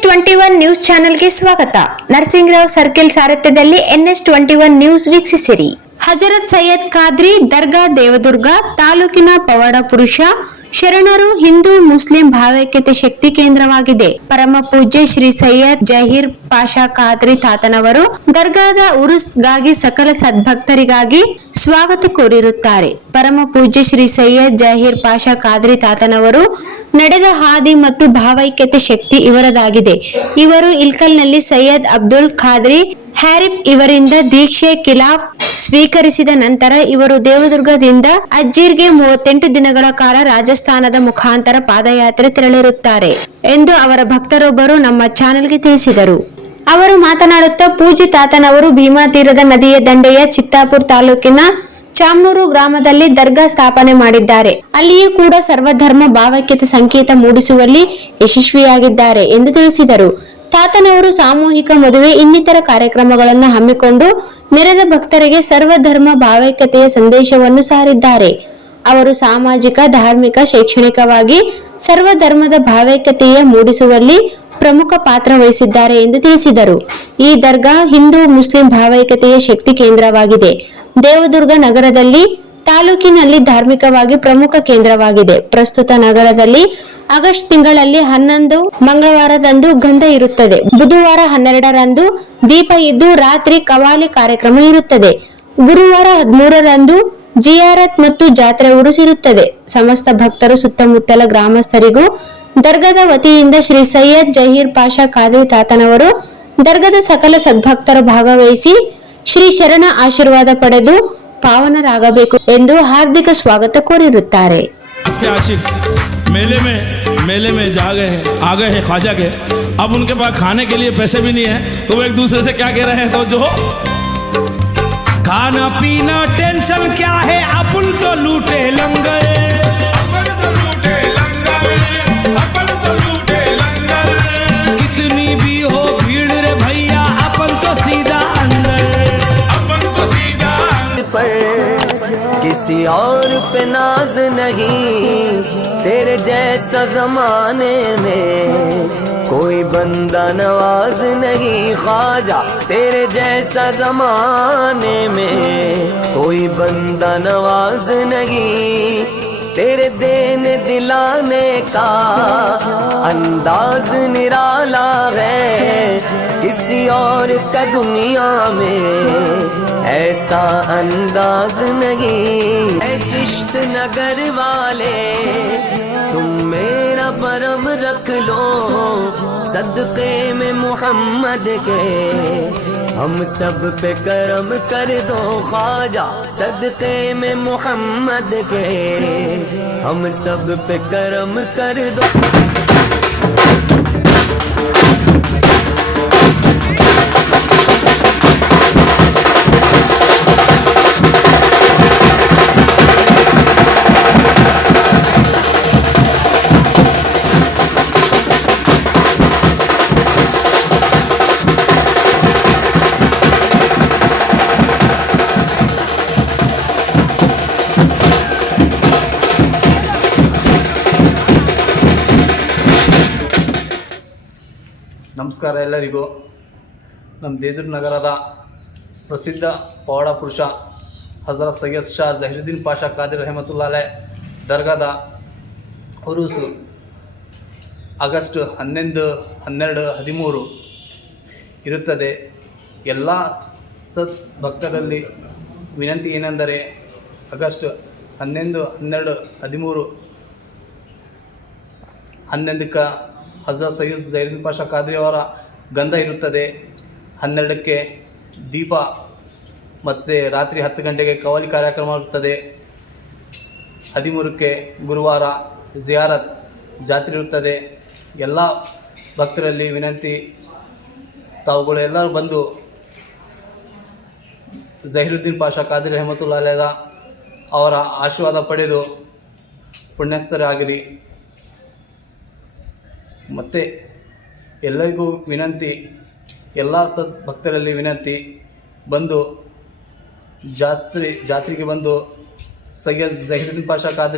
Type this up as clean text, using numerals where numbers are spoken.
NS21 news ಚಾನೆಲ್ಗೆ ಸ್ವಾಗತ. Narasingarao circle ಸಾರಥ್ಯದಲ್ಲಿ NS21 ನ್ಯೂಸ್ ವೀಕ್ಷಿಸಿರಿ. ಹಜರತ್ ಸೈಯದ್ ಖಾದ್ರಿ ದರ್ಗಾ ದೇವದುರ್ಗ ತಾಲೂಕಿನ ಪವಾಡ ಪುರುಷ ಶರಣರು ಹಿಂದೂ ಮುಸ್ಲಿಂ ಭಾವೈಕ್ಯತೆ ಶಕ್ತಿ ಕೇಂದ್ರವಾಗಿದೆ. ಪರಮ ಪೂಜ್ಯ ಶ್ರೀ ಸೈಯದ್ ಜಹೀರ್ ಪಾಷಾ ಖಾದ್ರಿ ತಾತನವರು ದರ್ಗಾದ ಉರುಸ್ಗಾಗಿ ಸಕಲ ಸದ್ಭಕ್ತರಿಗಾಗಿ ಸ್ವಾಗತ ಕೋರಿರುತ್ತಾರೆ. ಪರಮ ಪೂಜ್ಯ ಶ್ರೀ ಸೈಯದ್ ಜಹೀರ್ ಪಾಷಾ ಖಾದ್ರಿ ತಾತನವರು ನಡೆದ ಹಾದಿ ಮತ್ತು ಭಾವೈಕ್ಯತೆ ಶಕ್ತಿ ಇವರದಾಗಿದೆ. ಇವರು ಇಲ್ಕಲ್ನಲ್ಲಿ ಸೈಯದ್ ಅಬ್ದುಲ್ ಖಾದ್ರಿ ಹ್ಯಾರಿಫ್ ಇವರಿಂದ ದೀಕ್ಷೆ ಖಿಲಾಫ್ ಸ್ವೀಕರಿಸಿದ ನಂತರ ಇವರು ದೇವದುರ್ಗದಿಂದ ಅಜ್ಜೀರ್ಗೆ 38 ದಿನಗಳ ಕಾಲ ರಾಜಸ್ಥಾನದ ಮುಖಾಂತರ ಪಾದಯಾತ್ರೆ ತೆರಳಿರುತ್ತಾರೆ ಎಂದು ಅವರ ಭಕ್ತರೊಬ್ಬರು ನಮ್ಮ ಚಾನೆಲ್ಗೆ ತಿಳಿಸಿದರು. ಅವರು ಮಾತನಾಡುತ್ತಾ, ಪೂಜ್ಯ ತಾತನವರು ಭೀಮಾ ತೀರದ ನದಿಯ ದಂಡೆಯ ಚಿತ್ತಾಪುರ ತಾಲೂಕಿನ ಚಾಮ್ನೂರು ಗ್ರಾಮದಲ್ಲಿ ದರ್ಗಾ ಸ್ಥಾಪನೆ ಮಾಡಿದ್ದಾರೆ. ಅಲ್ಲಿಯೂ ಕೂಡ ಸರ್ವಧರ್ಮ ಭಾವೈಕ್ಯತೆ ಸಂಕೇತ ಮೂಡಿಸುವಲ್ಲಿ ಯಶಸ್ವಿಯಾಗಿದ್ದಾರೆ ಎಂದು ತಿಳಿಸಿದರು. ತಾತನವರು ಸಾಮೂಹಿಕ ಮದುವೆ ಇನ್ನಿತರ ಕಾರ್ಯಕ್ರಮಗಳನ್ನು ಹಮ್ಮಿಕೊಂಡು ನೆರೆದ ಭಕ್ತರಿಗೆ ಸರ್ವಧರ್ಮ ಭಾವೈಕ್ಯತೆಯ ಸಂದೇಶವನ್ನು ಸಾರಿದ್ದಾರೆ. ಅವರು ಸಾಮಾಜಿಕ, ಧಾರ್ಮಿಕ, ಶೈಕ್ಷಣಿಕವಾಗಿ ಸರ್ವಧರ್ಮದ ಭಾವೈಕ್ಯತೆಯ ಮೂಡಿಸುವಲ್ಲಿ ಪ್ರಮುಖ ಪಾತ್ರ ವಹಿಸಿದ್ದಾರೆ ಎಂದು ತಿಳಿಸಿದರು. ಈ ದರ್ಗಾ ಹಿಂದೂ ಮುಸ್ಲಿಂ ಭಾವೈಕ್ಯತೆಯ ಶಕ್ತಿ ಕೇಂದ್ರವಾಗಿದೆ. ದೇವದುರ್ಗ ನಗರದಲ್ಲಿ ತಾಲೂಕಿನಲ್ಲಿ ಧಾರ್ಮಿಕವಾಗಿ ಪ್ರಮುಖ ಕೇಂದ್ರವಾಗಿದೆ. ಪ್ರಸ್ತುತ ನಗರದಲ್ಲಿ ಆಗಸ್ಟ್ ತಿಂಗಳಲ್ಲಿ 11 ಮಂಗಳವಾರದಂದು ಗಂಧ ಇರುತ್ತದೆ. ಬುಧವಾರ 12ರಂದು ದೀಪ ಇದ್ದು ರಾತ್ರಿ ಕವಾಲಿ ಕಾರ್ಯಕ್ರಮ ಇರುತ್ತದೆ. ಗುರುವಾರ 13ರಂದು ಜಿಯಾರತ್ ಮತ್ತು ಜಾತ್ರೆ ಉರುಸಿರುತ್ತದೆ. ಸಮಸ್ತ ಭಕ್ತರು ಸುತ್ತಮುತ್ತಲ ಗ್ರಾಮಸ್ಥರಿಗೂ ದರ್ಗಾದ ವತಿಯಿಂದ ಶ್ರೀ ಸೈಯದ್ ಜಹೀರ್ ಪಾಷಾ ಖಾದ್ರಿ ತಾತನವರು ದರ್ಗಾದ ಸಕಲ ಸದ್ಭಕ್ತರ ಭಾಗವಹಿಸಿ ಶ್ರೀ ಶರಣ ಆಶೀರ್ವಾದ ಪಡೆದು ಪಾವನರಾಗಬೇಕು ಎಂದು ಹಾರ್ದಿಕ ಸ್ವಾಗತ ಕೋರಿರುತ್ತಾರೆ. मेले में आ गए हैं ख्वाजा के. अब उनके पास खाने के लिए पैसे भी नहीं है, तो वो एक दूसरे से क्या कह रहे हैं, तो जो खाना पीना टेंशन क्या है, अपन तो लूटे लंगर, कितनी भी हो भीड़ रे भैया, अपन तो सीधा अंदर, किसी और पे नाज नहीं, तेरे जैसा जमाने में कोई बंदा नवाज नहीं ख्वाजा, तेरे जैसा जमाने में कोई बंदा नवाज नहीं, तेरे देने दिलाने का अंदाज निराला है, किसी और का दुनिया में ऐसा अंदाज नहीं. ऐ चिश्त नगर वाले तुम मेरा परम रख लो, सदक़े में मोहम्मद के हम सब पे करम कर दो ख्वाजा, सदक़े में मोहम्मद के हम सब पे करम कर दो. ನಮಸ್ಕಾರ ಎಲ್ಲರಿಗೂ. ನಮ್ಮ ದೇವದುರ್ಗ ನಗರದ ಪ್ರಸಿದ್ಧ ಪವಾಡ ಪುರುಷ ಹಜರತ್ ಸೈಯದ್ ಶಾ ಜಹೀರುದ್ದೀನ್ ಪಾಷಾ ಖಾದ್ರಿ ರಹಮತುಲ್ಲಾ ಅಲೈ ದರ್ಗಾದ ಉರುಸು ಆಗಸ್ಟ್ 11, 12, 13 ಇರುತ್ತದೆ. ಎಲ್ಲ ಸತ್ ಭಕ್ತರಲ್ಲಿ ವಿನಂತಿ ಏನೆಂದರೆ ಆಗಸ್ಟ್ 11, 12, 13, 11ಕ್ಕೆ ಹಜರತ್ ಸೈಯದ್ ಜಹೀರುದ್ದೀನ್ ಪಾಷಾ ಖಾದ್ರಿ ಅವರ ಗಂಧ ಇರುತ್ತದೆ. 12ಕ್ಕೆ ದೀಪ ಮತ್ತು ರಾತ್ರಿ 10 ಗಂಟೆಗೆ ಕವಾಲಿ ಕಾರ್ಯಕ್ರಮ ಇರುತ್ತದೆ. 13ಕ್ಕೆ ಗುರುವಾರ ಜಿಯಾರತ್ ಜಾತ್ರೆ ಇರುತ್ತದೆ. ಎಲ್ಲ ಭಕ್ತರಲ್ಲಿ ವಿನಂತಿ, ತಾವುಗಳು ಎಲ್ಲರೂ ಬಂದು ಜಹೀರುದ್ದೀನ್ ಪಾಷಾ ಖಾದ್ರಿ ರಹಮತುಲ್ಲಾ ಅಲೈದ ಅವರ ಆಶೀರ್ವಾದ ಪಡೆದು ಪುಣ್ಯಸ್ಥರಾಗಿರಿ. ಮತ್ತು ಎಲ್ಲರಿಗೂ ವಿನಂತಿ, ಎಲ್ಲ ಸದ್ ಭಕ್ತರಲ್ಲಿ ವಿನಂತಿ, ಬಂದು ಜಾತ್ರೆಗೆ ಬಂದು ಸೈಯದ್ ಜಹೀರುದ್ದೀನ್ ಪಾಷಾ ಖಾದ್ರಿ